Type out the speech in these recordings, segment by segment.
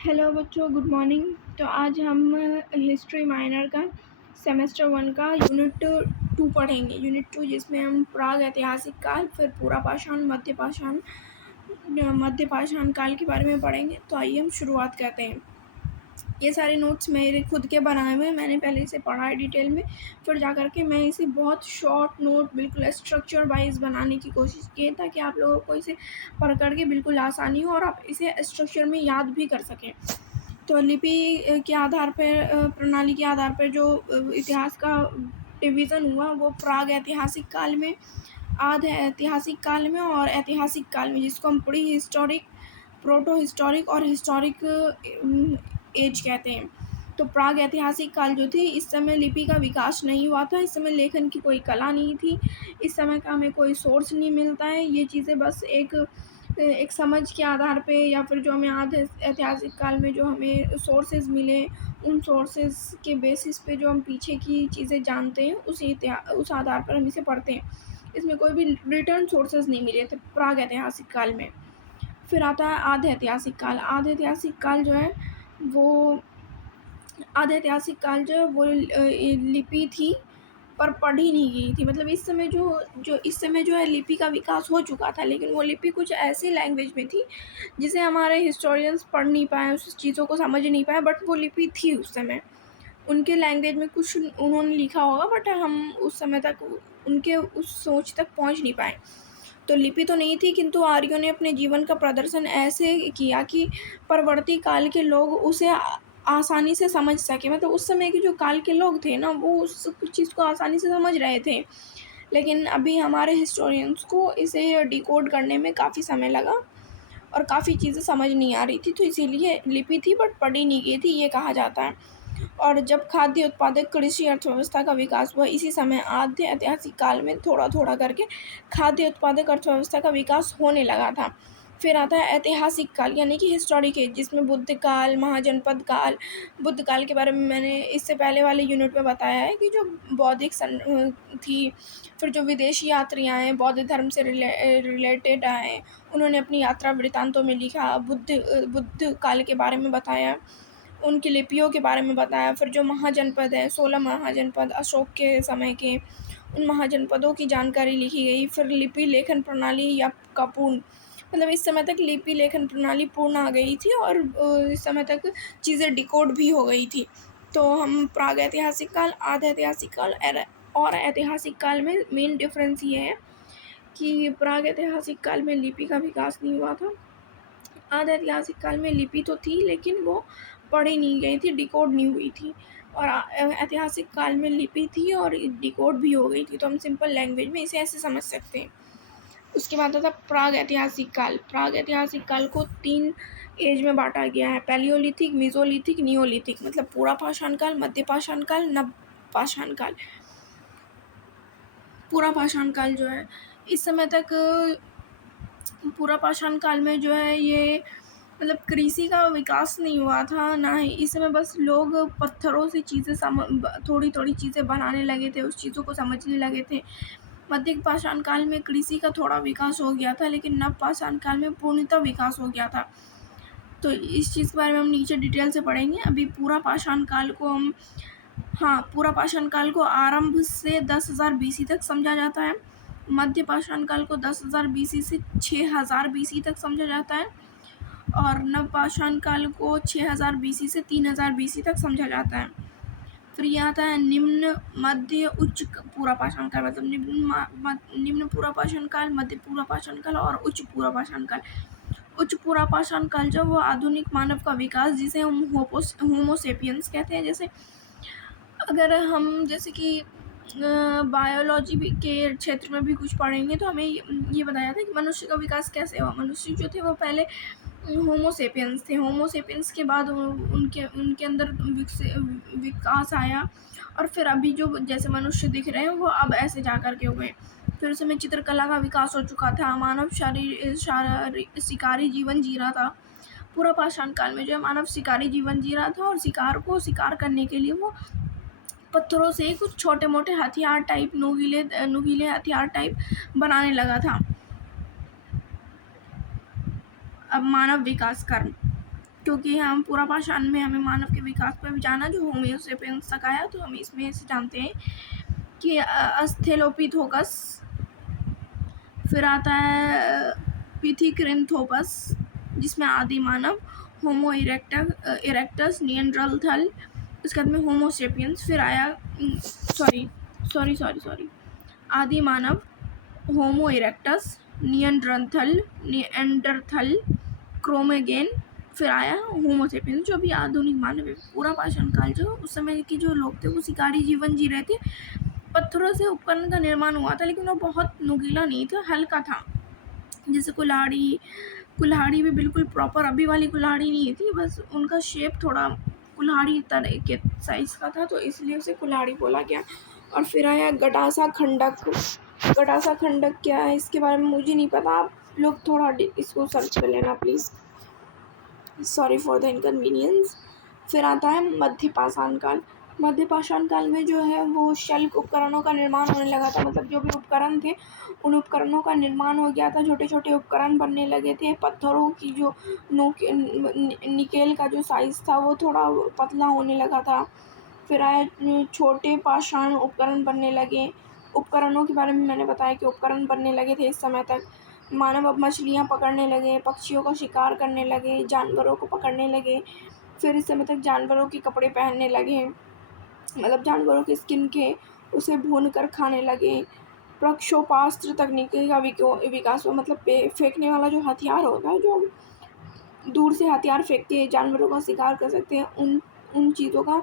Hello बच्चों, good morning. तो आज हम हिस्ट्री माइनर का सेमेस्टर 1 का यूनिट 2 पढ़ेंगे। यूनिट 2 जिसमें हम प्राग ऐतिहासिक काल, फिर पूरा पाषाण, मध्य पाषाण काल के बारे में पढ़ेंगे। तो आइए हम शुरुआत करते हैं। ये सारे नोट्स मेरे खुद के बनाए हुए हैं, मैंने पहले इसे पढ़ा है डिटेल में, फिर जा कर के मैं इसे बहुत शॉर्ट नोट बिल्कुल स्ट्रक्चर वाइज बनाने की कोशिश की है, ताकि आप लोगों को इसे पढ़ कर के बिल्कुल आसानी हो और आप इसे स्ट्रक्चर में याद भी कर सकें। तो लिपि के आधार पर, प्रणाली के आधार पर जो इतिहास का डिवीज़न हुआ वो प्राग ऐतिहासिक काल में, आध ऐतिहासिक काल में और ऐतिहासिक काल में, जिसको हम प्री हिस्टोरिक, प्रोटो हिस्टोरिक और हिस्टोरिक एज कहते हैं। तो प्राग ऐतिहासिक काल जो थी, इस समय लिपि का विकास नहीं हुआ था, इस समय लेखन की कोई कला नहीं थी, इस समय का हमें कोई सोर्स नहीं मिलता है। ये चीज़ें बस एक समझ के आधार पे, या फिर जो हमें आधे ऐतिहासिक काल में जो हमें सोर्सेज मिले, उन सोर्सेज के बेसिस पे जो हम पीछे की चीज़ें जानते हैं, उस आधार पर हम इसे पढ़ते हैं। इसमें कोई भी रिटर्न सोर्सेज नहीं मिले थे प्राग ऐतिहासिक काल में। फिर आता है आधे ऐतिहासिक काल। आधे ऐतिहासिक काल जो है वो आधे ऐतिहासिक काल जो है वो लिपि थी पर पढ़ी नहीं गई थी। मतलब इस समय जो है लिपि का विकास हो चुका था, लेकिन वो लिपि कुछ ऐसी लैंग्वेज में थी जिसे हमारे हिस्टोरियंस पढ़ नहीं पाए, उस चीज़ों को समझ नहीं पाए, बट वो लिपि थी उस समय। उनके लैंग्वेज में कुछ उन्होंने लिखा होगा, बट हम उस समय तक उनके उस सोच तक पहुंच नहीं पाए। तो लिपि तो नहीं थी, किंतु आर्यों ने अपने जीवन का प्रदर्शन ऐसे किया कि परवर्ती काल के लोग उसे आसानी से समझ सके। मतलब उस समय के जो काल के लोग थे ना, वो उस चीज़ को आसानी से समझ रहे थे, लेकिन अभी हमारे हिस्टोरियंस को इसे डिकोड करने में काफ़ी समय लगा और काफ़ी चीज़ें समझ नहीं आ रही थी। तो इसीलिए लिपि थी बट पढ़ी नहीं गई थी, ये कहा जाता है। और जब खाद्य उत्पादक कृषि अर्थव्यवस्था का विकास हुआ, इसी समय आद्य ऐतिहासिक काल में थोड़ा थोड़ा करके खाद्य उत्पादक अर्थव्यवस्था का विकास होने लगा था। फिर आता है ऐतिहासिक काल, यानी कि हिस्टोरिक एज, जिसमें बुद्ध काल, महाजनपद काल। बुद्ध काल के बारे में मैंने इससे पहले वाले यूनिट में बताया है कि जो बौद्धिक थी, फिर जो विदेशी यात्री आए, बौद्ध धर्म से रिलेटेड आए, उन्होंने अपनी यात्रा वृत्तांतों में लिखा। बुद्ध काल के बारे में बताया, उनकी लिपियों के बारे में बताया। फिर जो महाजनपद है, 16 महाजनपद अशोक के समय के, उन महाजनपदों की जानकारी लिखी गई। फिर लिपि लेखन प्रणाली या का पूर्ण, मतलब इस समय तक लिपि लेखन प्रणाली पूर्ण आ गई थी और इस समय तक चीज़ें डिकोड भी हो गई थी। तो हम प्राग ऐतिहासिक काल, आधे ऐतिहासिक काल और ऐतिहासिक काल में मेन डिफरेंस ये है कि प्राग ऐतिहासिक काल में लिपि का विकास नहीं हुआ था। आधे ऐतिहासिक काल में लिपि तो थी, लेकिन वो पढ़ी नहीं गई थी, डिकोड नहीं हुई थी। और ऐतिहासिक काल में लिपि थी और डिकोड भी हो गई थी। तो हम सिंपल लैंग्वेज में इसे ऐसे समझ सकते हैं। उसके बाद आता प्राग ऐतिहासिक काल। प्राग ऐतिहासिक काल को 3 एज में बांटा गया है: पैलियोलिथिक, मेसोलिथिक, नियोलिथिक। मतलब पूरा पाषाण काल, मध्य पाषाण काल, नव पाषाण काल। पूरा पाषाण काल जो है, इस समय तक पूरा पाषाण काल में जो है ये, मतलब कृषि का विकास नहीं हुआ था ना ही। इस समय बस लोग पत्थरों से चीज़ें थोड़ी थोड़ी चीज़ें बनाने लगे थे, उस चीज़ों को समझने लगे थे। मध्य पाषाण काल में कृषि का थोड़ा विकास हो गया था, लेकिन नव पाषाण काल में पूर्णतः विकास हो गया था। तो इस चीज़ के बारे में हम नीचे डिटेल से पढ़ेंगे। अभी पूरा पाषाण काल को हम, पूरा पाषाण काल को आरंभ से 10,000 BC तक समझा जाता है। मध्य पाषाण काल को 10,000 BC से 6,000 BC तक समझा जाता है। और नव पाषाण काल को 6,000 BC से 3,000 BC तक समझा जाता है। फिर ये आता है निम्न, मध्य, उच्च पूरा पाषाण काल। मतलब निम्न पूरा पाषाण काल, मध्य पूरा पाषाण काल और उच्च पूरा पाषाण काल। उच्च पूरा पाषाण काल जो वो आधुनिक मानव का विकास, जिसे हम होमोसेपियंस कहते हैं। जैसे अगर हम जैसे कि बायोलॉजी के क्षेत्र में भी कुछ पढ़ेंगे, तो हमें ये बताया था कि मनुष्य का विकास कैसे हुआ। मनुष्य जो थे वो पहले होमोसेपियंस थे। होमोसेपियंस के बाद उनके अंदर विकास आया, और फिर अभी जो जैसे मनुष्य दिख रहे हैं वो अब ऐसे जा कर के हुए। फिर उस समय चित्रकला का विकास हो चुका था। मानव शिकारी जीवन जी रहा था। पूरा पाषाण काल में जो है मानव शिकारी जीवन जी रहा था, और शिकार करने के लिए वो पत्थरों से कुछ छोटे मोटे हथियार टाइप, नुकीले हथियार टाइप बनाने लगा था। अब मानव विकास कर्म, क्योंकि हम पूरा पाषाण में हमें मानव के विकास पर भी जाना जो होमो सेपियंस तक आया, तो हम इसमें से जानते हैं कि अस्थेलोपिथेकस, फिर आता है पिथिक्रेंथोपस जिसमें आदि मानव, होमो इरेक्टस, निएंडरथल, इसके बाद में होमो सेपियंस, फिर आया सॉरी आदि मानव, होमो इरेक्टस, निएंडरथल, क्रोमेगेन, फिर आया होमो सेपियंस जो भी आधुनिक मानव है। पूरा पाषाण काल जो उस समय के जो लोग थे वो शिकारी जीवन जी रहे थे। पत्थरों से उपकरण का निर्माण हुआ था, लेकिन वो बहुत नुकीला नहीं था, हल्का था। जैसे कुल्हाड़ी भी बिल्कुल प्रॉपर अभी वाली कुल्हाड़ी नहीं थी, बस उनका शेप थोड़ा कुल्हाड़ी तरह के साइज का था, तो इसलिए उसे कुल्हाड़ी बोला गया। और फिर आया गडासा खंडक। गडासा खंडक क्या है इसके बारे में मुझे नहीं पता, आप लोग थोड़ा इसको सर्च कर लेना please, sorry for the inconvenience. फिर आता है मध्य पाषाण काल। मध्य पाषाण काल में जो है वो शल्क उपकरणों का निर्माण होने लगा था, मतलब जो भी उपकरण थे उन उपकरणों का निर्माण हो गया था, छोटे छोटे उपकरण बनने लगे थे। पत्थरों की जो निकेल का जो साइज़ था वो थोड़ा पतला होने लगा था। फिर आए छोटे पाषाण उपकरण बनने लगे। उपकरणों के बारे में मैंने बताया कि उपकरण बनने लगे थे इस समय तक। मानव अब मछलियाँ पकड़ने लगे, पक्षियों का शिकार करने लगे, जानवरों को पकड़ने लगे। फिर इस समय तक जानवरों के कपड़े पहनने लगे, मतलब जानवरों की स्किन के उसे भून कर खाने लगे। प्रक्षोपास्त्र तकनीकी का विकास हुआ, मतलब फेंकने वाला जो हथियार होता है, जो हम दूर से हथियार फेंक के जानवरों का शिकार कर सकते हैं, उन उन चीज़ों का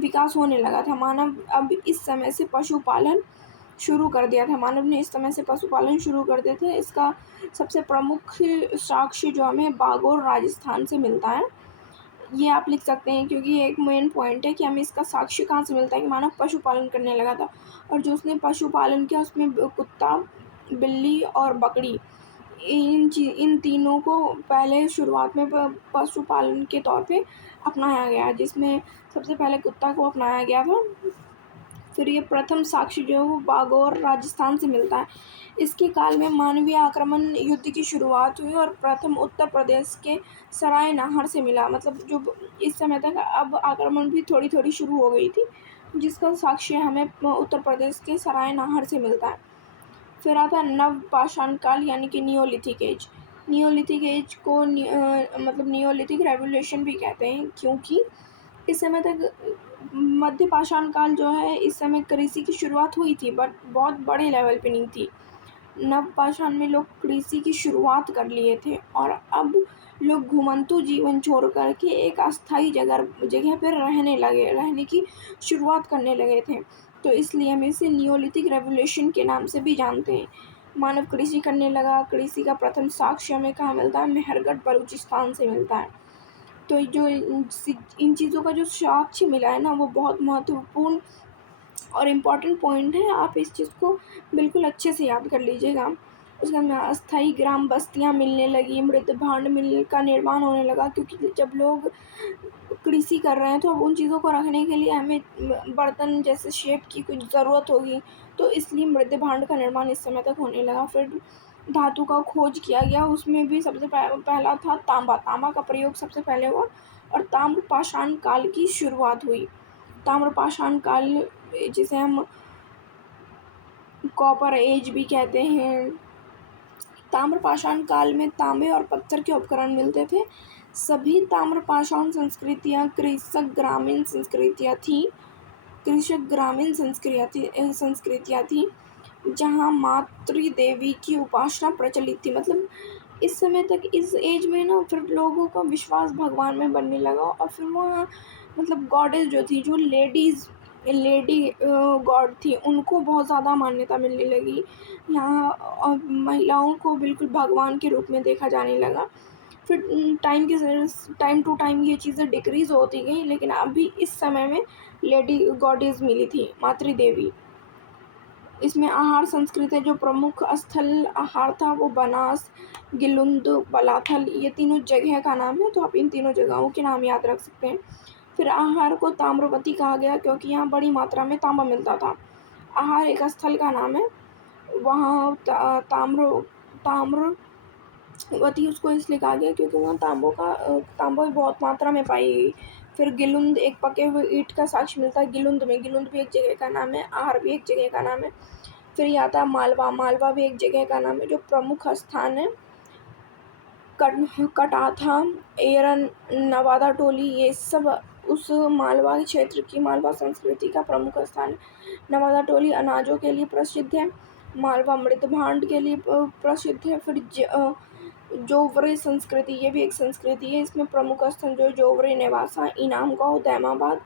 विकास होने लगा था। मानव अब इस समय से पशुपालन शुरू कर दिया था। मानव ने इस समय से पशुपालन शुरू कर दिए थे। इसका सबसे प्रमुख साक्ष्य जो हमें बागोर राजस्थान से मिलता है, ये आप लिख सकते हैं, क्योंकि ये एक मेन पॉइंट है कि हमें इसका साक्ष्य कहाँ से मिलता है कि मानव पशुपालन करने लगा था। और जो उसने पशुपालन किया उसमें कुत्ता, बिल्ली और बकरी, इन तीनों को पहले शुरुआत में पशुपालन के तौर पे अपनाया गया, जिसमें सबसे पहले कुत्ता को अपनाया गया था। फिर ये प्रथम साक्ष्य जो है वो बागौर राजस्थान से मिलता है। इसके काल में मानवीय आक्रमण युद्ध की शुरुआत हुई और प्रथम उत्तर प्रदेश के सराय नाहर से मिला, मतलब जो इस समय तक अब आक्रमण भी थोड़ी थोड़ी शुरू हो गई थी, जिसका साक्ष्य हमें उत्तर प्रदेश के सराय नाहर से मिलता है। फिर आता है नव पाषाण काल यानी कि नियोलिथिक एज। नियोलिथिक एज को मतलब नियोलिथिक रेवोल्यूशन भी कहते हैं, क्योंकि इस समय तक मध्य पाषाण काल जो है इस समय कृषि की शुरुआत हुई थी, बट बहुत बड़े लेवल पे नहीं थी। नव पाषाण में लोग कृषि की शुरुआत कर लिए थे और अब लोग घुमंतु जीवन छोड़ कर के एक अस्थायी जगह पर रहने की शुरुआत करने लगे थे, तो इसलिए हम इसे नियोलिथिक रेवोल्यूशन के नाम से भी जानते हैं। मानव कृषि करने लगा। कृषि का प्रथम साक्ष्य हमें कहाँ मिलता है? मेहरगढ़ बलूचिस्तान से मिलता है। तो जो इन चीज़ों का जो साक्ष्य मिला है ना, वो बहुत महत्वपूर्ण और इम्पॉर्टेंट पॉइंट है, आप इस चीज़ को बिल्कुल अच्छे से याद कर लीजिएगा। उसके बाद में अस्थायी ग्राम बस्तियाँ मिलने लगी, मृत भांड मिल का निर्माण होने लगा, क्योंकि जब लोग कृषि कर रहे हैं तो अब उन चीज़ों को रखने के लिए हमें बर्तन जैसे शेप की कुछ ज़रूरत होगी, तो इसलिए मृत भांड का निर्माण इस समय तक होने लगा। फिर धातु का खोज किया गया, उसमें भी सबसे पहला था तांबा। तांबा का प्रयोग सबसे पहले हुआ और ताम्र पाषाण काल की शुरुआत हुई। ताम्र पाषाण काल जिसे हम कॉपर एज भी कहते हैं। ताम्र पाषाण काल में तांबे और पत्थर के उपकरण मिलते थे। सभी ताम्र पाषाण संस्कृतियाँ कृषक ग्रामीण संस्कृतियाँ थी जहाँ मातृ देवी की उपासना प्रचलित थी। मतलब इस समय तक इस एज में ना फिर लोगों का विश्वास भगवान में बनने लगा और फिर वहाँ मतलब गॉडेस जो थी, जो लेडी गॉड थी, उनको बहुत ज़्यादा मान्यता मिलने लगी यहाँ और महिलाओं को बिल्कुल भगवान के रूप में देखा जाने लगा। फिर टाइम टू टाइम ये चीज़ें डिक्रीज़ होती गई, लेकिन अभी इस समय में लेडी गॉडेस मिली थी, मातृ देवी। इसमें आहार संस्कृति जो प्रमुख स्थल आहार था वो बनास, गिलुंद, बलाथल, ये तीनों जगह का नाम है, तो आप इन तीनों जगहों के नाम याद रख सकते हैं। फिर आहार को ताम्रवती कहा गया क्योंकि यहाँ बड़ी मात्रा में तांबा मिलता था। आहार एक स्थल का नाम है, वहाँ ताम्र वती उसको इसलिए कहा गया क्योंकि वहाँ तांबा भी बहुत मात्रा में पाई गई। फिर गिलुंद एक पके हुए ईंट का साक्ष्य मिलता है गिलुंद में। गिलुंद भी एक जगह का नाम है, आहर भी एक जगह का नाम है। फिर ये आता है मालवा। मालवा भी एक जगह का नाम है जो प्रमुख स्थान है। कटाथा, एरन, नवादा टोली, ये सब उस मालवा क्षेत्र की, मालवा संस्कृति का प्रमुख स्थान है। नवादा टोली अनाजों के लिए प्रसिद्ध है। मालवा मृत भांड के लिए प्रसिद्ध है। फिर जोवरे संस्कृति, ये भी एक संस्कृति है। इसमें प्रमुख स्थल जो जोवरे, नेवासा, इनाम गाँव, दैमाबाद,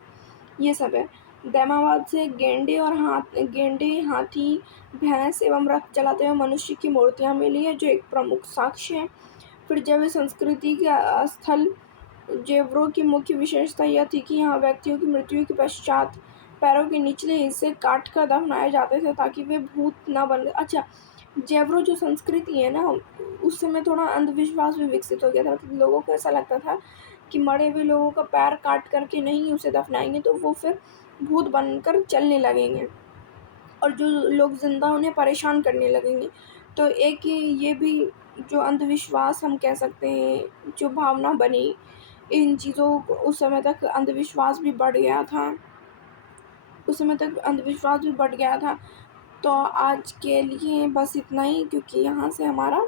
ये सब है। दैमाबाद से गेंडे, हाथी, भैंस एवं रथ चलाते हुए मनुष्य की मूर्तियाँ मिली है जो एक प्रमुख साक्ष्य है। फिर जैव संस्कृति के स्थल जेवरों की मुख्य विशेषता यह थी कि यहाँ व्यक्तियों की मृत्यु के पश्चात पैरों के निचले हिस्से काट कर दफनाए जाते थे ताकि वे भूत ना बन। अच्छा, जेवरों जो संस्कृति है ना, उस समय थोड़ा अंधविश्वास भी विकसित हो गया था। तो लोगों को ऐसा लगता था कि मरे हुए लोगों का पैर काट करके नहीं उसे दफनाएंगे तो वो फिर भूत बनकर चलने लगेंगे और जो लोग जिंदा उन्हें परेशान करने लगेंगे। तो एक ये भी जो अंधविश्वास हम कह सकते हैं, जो भावना बनी, इन चीज़ों को उस समय तक अंधविश्वास भी बढ़ गया था। तो आज के लिए बस इतना ही, क्योंकि यहाँ से हमारा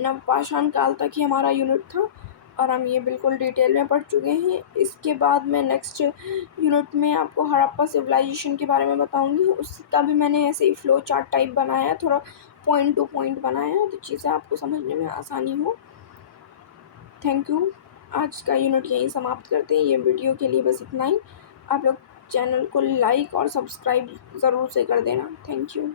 नवपाषाण काल तक ही हमारा यूनिट था और हम ये बिल्कुल डिटेल में पढ़ चुके हैं। इसके बाद मैं नेक्स्ट यूनिट में आपको हड़प्पा सिविलाइजेशन के बारे में बताऊंगी। उसका भी मैंने ऐसे ही फ्लो चार्ट टाइप बनाया है, थोड़ा पॉइंट टू पॉइंट बनाया है, तो चीज़ें आपको समझने में आसानी हो। Thank you. आज का यूनिट यहीं समाप्त करते हैं। ये वीडियो के लिए बस इतना ही। आप लोग चैनल को लाइक और सब्सक्राइब ज़रूर से कर देना। Thank you.